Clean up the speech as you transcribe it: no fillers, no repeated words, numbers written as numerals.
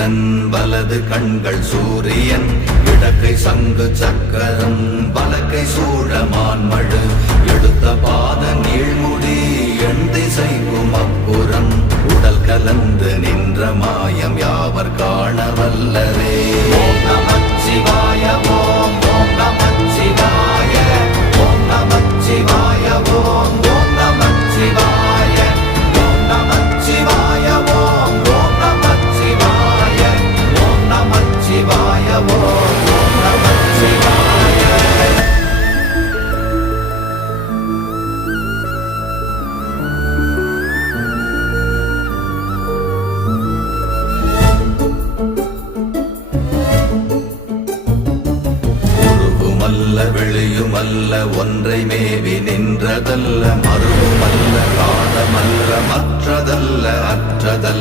இந்திரன் வலது கண்கள் சூரியன் இடக்கை சங்கு சக்கரம் வலக்கை சூழமான்மழு எடுத்த பாத நீழ்முடி எண் திசைக்கும் அப்புறம் உடல் கலந்து நின்ற மாயம் யாவர் காண வல்லரே. ஓம் நமச்சிவாய ஓம் ஓம் நமச்சிவாய ஓம் நமச்சிவாய ஓம் ஓம் நமச்சிவாய ஓம் நமச்சிவாய ஓம் ஓம் நமச்சிவாய ஓம் நமச்சிவாய ஓம் ஓம் நமச்சிவாய. வெளியுமல்ல ஒன்றை மேவி நின்றதல்ல மறுவுமல்ல காலமல்ல மற்றதல்ல அற்றதல்ல